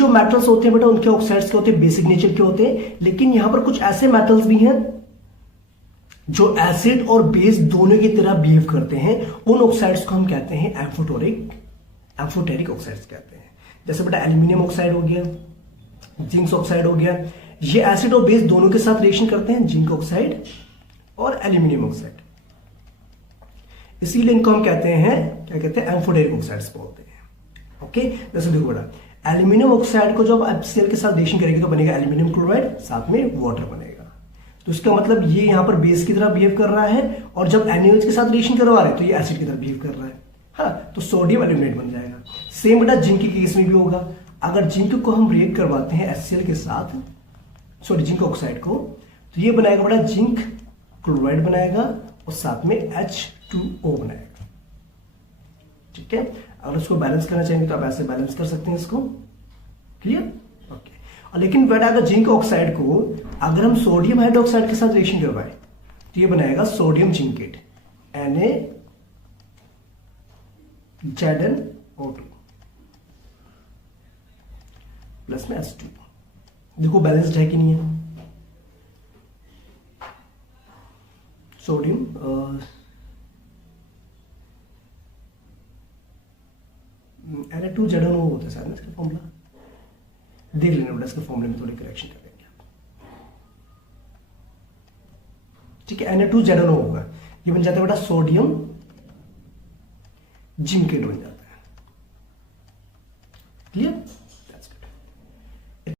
जो मेटल्स होते हैं बेटा उनके ऑक्साइड्स के होते हैं, बेसिक नेचर के होते हैं, लेकिन यहां पर कुछ ऐसे मेटल्स भी हैं जो एसिड और बेस दोनों की तरह बिहेव करते हैं। उन ऑक्साइड्स को हम कहते हैं एम्फोटेरिक ऑक्साइड्स कहते हैं। जैसे बेटा एल्यूमिनियम ऑक्साइड हो गया, जिंक ऑक्साइड हो गया, ये एसिड और बेस दोनों के साथ रिएक्शन करते हैं, जिंक ऑक्साइड और एल्यूमिनियम ऑक्साइड। इसीलिए इनको हम कहते हैं, क्या कहते हैं, एम्फोटेरिक ऑक्साइड्स बोलते हैं। ओके, जैसे देखो बेटा, एल्यूमिनियम ऑक्साइड को जब HCl के साथ रिएक्शन करेंगे तो बनेगा एल्यूमिनियम क्लोराइड, साथ में वाटर बनेगा। तो इसका मतलब ये यहां पर बेस की तरह बिहेव कर रहा है, और जब NaOH के साथ रिएक्शन करवा रहे हैं तो ये एसिड की तरह बिहेव कर रहा है। हाँ, तो सोडियम एल्यूमिनेट बन जाएगा। सेम बेटा जिंक के केस में भी होगा। अगर जिंक को हम रिएक्ट करवाते हैं HCl के साथ, सॉरी जिंक ऑक्साइड को, तो ये बनाएगा बेटा जिंक क्लोराइड बनाएगा और साथ में H2O बनाएगा। ठीक है, अगर उसको बैलेंस करना चाहेंगे तो आप ऐसे बैलेंस कर सकते हैं इसको। क्लियर? ओके। और लेकिन बेटा अगर जिंक ऑक्साइड को अगर हम सोडियम हाइड्रोक्साइड के साथ रिएक्शन करवाएं तो ये बनाएगा सोडियम जिंकेट, NaZnO2 प्लस में H2। देखो बैलेंस्ड है कि नहीं है। सोडियम Na2ZnO होता है शायद इसका फॉर्मूला, देख लेना बेटा, इसके फॉर्मूले में थोड़ी करेक्शन करेंगे आप। ठीक है, Na2ZnO होगा, ये बन जाता है बेटा सोडियम जिंकेट बन जाता है।